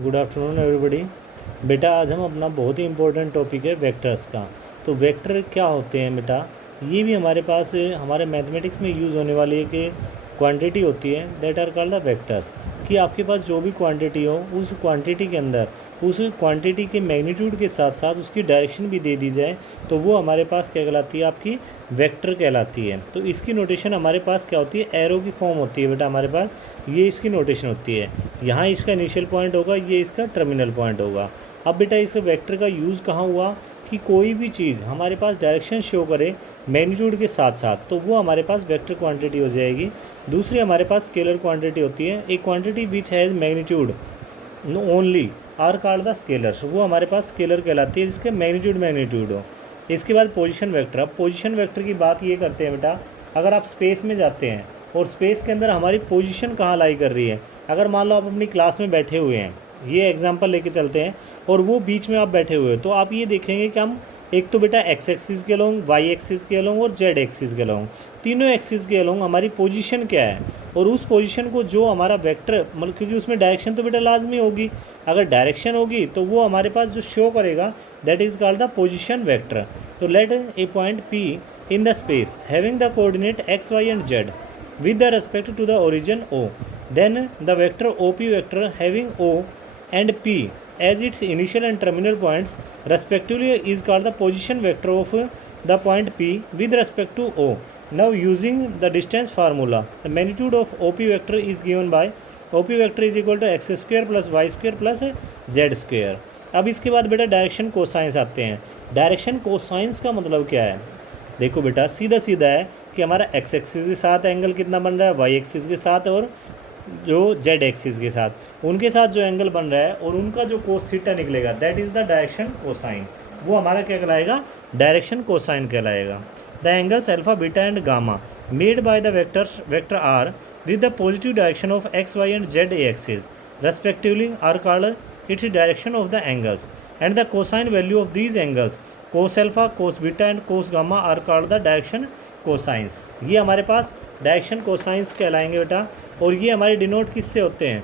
Good afternoon everybody. बेटा आज हम अपना बहुत ही इम्पोर्टेंट टॉपिक है वेक्टर्स का। तो वेक्टर क्या होते हैं बेटा, ये भी हमारे पास हमारे मैथमेटिक्स में यूज़ होने वाली एक क्वांटिटी होती है, that are called the vectors. कि आपके पास जो भी क्वांटिटी हो, उस क्वांटिटी के अंदर उस क्वांटिटी के मैग्नीट्यूड के साथ साथ उसकी डायरेक्शन भी दे दी जाए तो वो हमारे पास क्या कहलाती है, आपकी वेक्टर कहलाती है। तो इसकी नोटेशन हमारे पास क्या होती है, एरो की फॉर्म होती है बेटा हमारे पास, ये इसकी नोटेशन होती है। यहाँ इसका इनिशियल पॉइंट होगा, ये इसका टर्मिनल पॉइंट होगा। अब बेटा इस वेक्टर का यूज़ कहाँ हुआ कि कोई भी चीज़ हमारे पास डायरेक्शन शो करे मैग्नीट्यूड के साथ साथ, तो वो हमारे पास वेक्टर क्वांटिटी हो जाएगी। दूसरी हमारे पास स्केलर क्वांटिटी होती है, एक quantity which has magnitude only are called the scalars, वो हमारे पास स्केलर कहलाती है जिसके मैग्नीट्यूड हो। इसके बाद पोजीशन वेक्टर। अब पोजीशन वेक्टर की बात ये करते हैं बेटा, अगर आप स्पेस में जाते हैं और स्पेस के अंदर हमारी पोजीशन कहाँ लाई कर रही है, अगर मान लो आप अपनी क्लास में बैठे हुए हैं, ये एग्जांपल लेके चलते हैं, और वो बीच में आप बैठे हुए हो, तो आप ये देखेंगे कि हम एक तो बेटा एक्स एक्सिस के अलोंग, वाई एक्सिस के अलोंग और जेड एक्सिस के अलोंग, तीनों एक्सिस के अलोंग हमारी पोजीशन क्या है, और उस पोजीशन को जो हमारा वेक्टर, मतलब क्योंकि उसमें डायरेक्शन तो बेटा लाजमी होगी, अगर डायरेक्शन होगी तो वो हमारे पास जो शो करेगा that is called the position vector. तो let a point P in the space having the coordinate x, y and z with the respect to the origin O, then the vector OP vector having O and P as its initial and terminal points respectively is called the position vector of the point P with respect to O. Now using the distance formula, the magnitude of OP vector is given by OP vector is equal to x square plus y square plus z square. अब इसके बाद बेटा direction cosines आते हैं। Direction cosines का मतलब क्या है, देखो बेटा सीधा सीधा है कि हमारा एक्स एक्सिस के साथ एंगल कितना बन रहा है, वाई एक्सिस के साथ और जो जेड एक्सिस के साथ, उनके साथ जो एंगल बन रहा है और उनका जो कोस थीटा निकलेगा that is the direction cosine, वो हमारा क्या कहलाएगा, डायरेक्शन कोसाइन कहलाएगा। The angles alpha beta and gamma made by the vector r with the positive direction of x y and z axis respectively are called its direction of the angles, and the cosine value of these angles cos alpha, cos beta and cos gamma are called the direction cosines. ये हमारे पास direction cosines कहलाएंगे बेटा। और ये हमारे denote किससे होते हैं,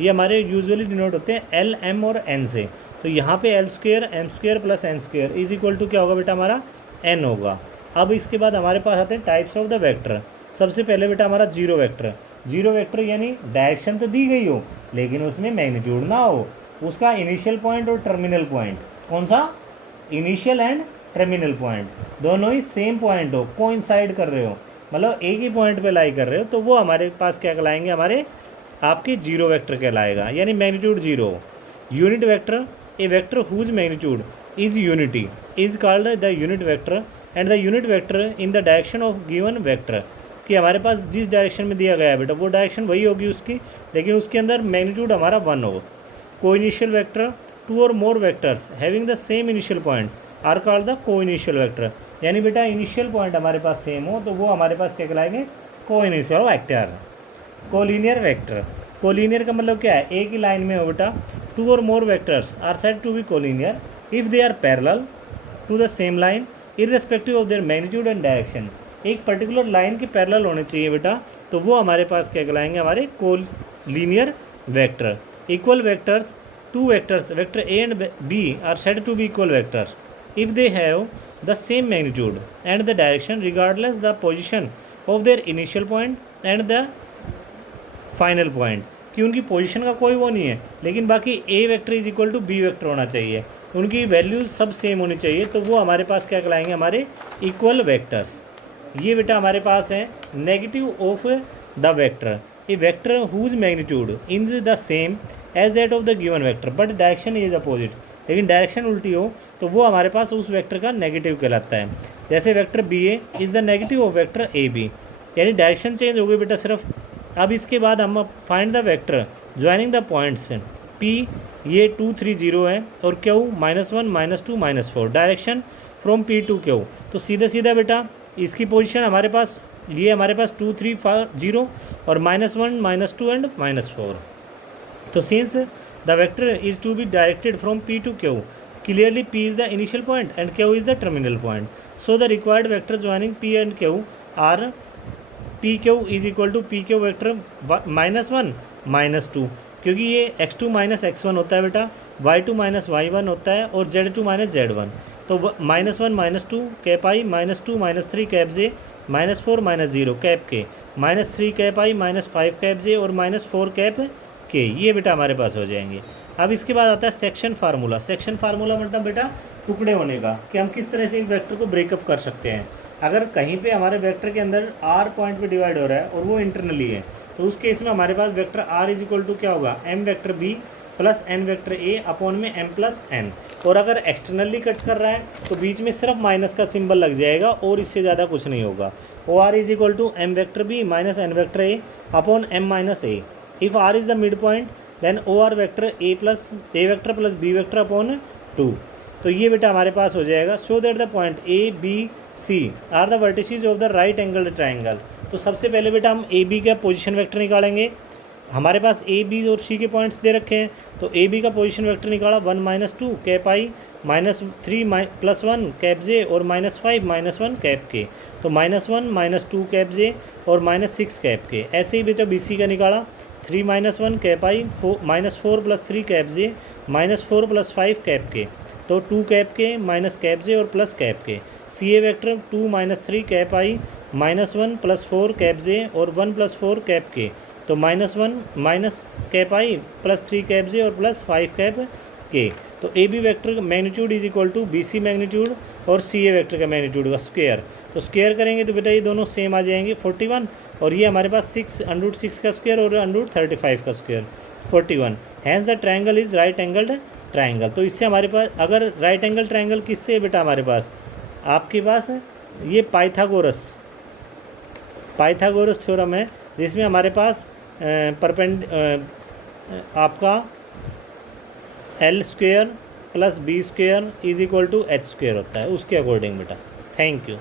ये हमारे यूजुअली डिनोट होते हैं एल, एम और एन से। तो यहाँ पे l square, m square plus n square is equal to क्या होगा बेटा, हमारा एन होगा। अब इसके बाद हमारे पास आते हैं टाइप्स ऑफ द वेक्टर। सबसे पहले बेटा हमारा जीरो वेक्टर। जीरो वेक्टर यानी डायरेक्शन तो दी गई हो लेकिन उसमें मैग्नीट्यूड ना हो, उसका इनिशियल पॉइंट और टर्मिनल पॉइंट, कौन सा, इनिशियल एंड टर्मिनल पॉइंट दोनों ही सेम पॉइंट हो, कोइंसाइड कर रहे हो, मतलब एक ही पॉइंट पे लाई कर रहे हो, तो वो हमारे पास क्या कहलाएंगे, हमारे आपके जीरो वेक्टर कहलाएगा, यानी magnitude zero. Unit vector, a vector whose magnitude is unity is called the unit vector, and the unit vector in the direction of given vector, कि हमारे पास जिस डायरेक्शन में दिया गया है बेटा वो डायरेक्शन वही होगी उसकी, लेकिन उसके अंदर मैग्नीट्यूड हमारा 1 हो। कोइनिशियल vector, two or more vectors having the same initial point are called the coinitial vector, यानी बेटा इनिशियल पॉइंट हमारे पास सेम हो तो वो हमारे पास क्या कहलाएंगे, कोइनिशियल वेक्टर। कोलिनियर वेक्टर, कोलिनियर का मतलब क्या है, एक ही लाइन में हो बेटा। Two or more vectors are said to be collinear if they are parallel to the same line irrespective of their magnitude and direction. एक पर्टिकुलर लाइन के पैरेलल होने चाहिए बेटा, तो वो हमारे पास क्या कहलाएंगे, हमारे collinear vector. Equal vectors, two vectors vector a and b are said to be equal vectors if they have the same magnitude and the direction regardless the position of their initial point and the final point, कि उनकी position का कोई वो नहीं है लेकिन बाकी a vector is equal to b vector होना चाहिए, उनकी वैल्यूज सब सेम होनी चाहिए, तो वो हमारे पास क्या कहलाएंगे, हमारे इक्वल वेक्टर्स। ये बेटा हमारे पास है negative of the vector, a vector whose magnitude is the same as that of the given vector but direction is opposite, लेकिन डायरेक्शन उल्टी हो तो वो हमारे पास उस वेक्टर का नेगेटिव कहलाता है। जैसे vector b a is the negative of vector a b, यानी डायरेक्शन चेंज हो गई बेटा सिर्फ। अब इसके बाद हम find the vector joining the points p, ये 2 3 0 है, और q -1 -2 -4, direction from p to q. तो सीधा सीधा बेटा इसकी पोजिशन हमारे पास, ये हमारे पास 2 3 5 0 और -1 -2 एंड -4। तो since the vector is to be directed from p to q, clearly p is the initial point and q is the terminal point, so the required vector joining p and q are p q is equal to p q vector -1 -2, क्योंकि ये x2 minus x1 होता है बेटा, y2 minus y1 होता है और z2 minus z1। तो -1 -2 cap आई, -2 -3 cap जे, -4 -0 cap के, -3 कैप आई, -5 कैप जे और -4 कैप के, ये बेटा हमारे पास हो जाएंगे। अब इसके बाद आता है सेक्शन फार्मूला। सेक्शन फार्मूला मतलब बेटा टुकड़े होने का, कि हम किस तरह से एक वेक्टर को ब्रेकअप कर सकते हैं। अगर कहीं पे हमारे वेक्टर के अंदर r पॉइंट पे डिवाइड हो रहा है और वो इंटरनली है, तो उस केस में हमारे पास vector r is equal to क्या होगा, m vector b plus n vector a upon में m प्लस n। और अगर एक्सटर्नली कट कर रहा है तो बीच में सिर्फ माइनस का सिंबल लग जाएगा और इससे ज़्यादा कुछ नहीं होगा। O r is equal to m vector b minus n vector a upon m minus a। If r is the mid point then o r vector a vector plus b vector upon 2। तो ये बेटा हमारे पास हो जाएगा। Show that the point a b c are the vertices of the right angled triangle. तो सबसे पहले बेटा हम ए बी का पोजीशन वेक्टर निकालेंगे। हमारे पास ए बी और सी के पॉइंट्स दे रखे हैं, तो ए बी का पोजीशन वेक्टर निकाला 1 -2 कैप आई, -3 + 1 कैप जे और -5 -1 कैप के। तो -1 -2 कैप जे और -6 कैप के। ऐसे ही बेटा बी सी का निकाला 3 -1 कैप आई, -4 + 3 कैप जे, -4 + 5 कैप के। तो 2 कैप के माइनस कैप जे और plus cap k. C a vector 2 -3 cap i, -1 + 4 cap j और 1 + 4 कैप के। तो -1 minus cap i plus 3 cap j और प्लस 5 कैप के। तो a b vector का magnitude is equal to b c magnitude और c a vector का magnitude का square. तो square करेंगे तो बेटा ये दोनों सेम आ जाएंगे 41, और ये हमारे पास 6 √6 का स्क्वायर और √35 का square 41। Hence the triangle is right angled triangle. तो इससे हमारे पास अगर राइट एंगल ट्राइंगल किससे है बेटा, हमारे पास आपके पास ये पाइथागोरस थ्योरम है, जिसमें हमारे पास आपका L² + B² is equal to H² होता है, उसके अकॉर्डिंग बेटा। Thank you.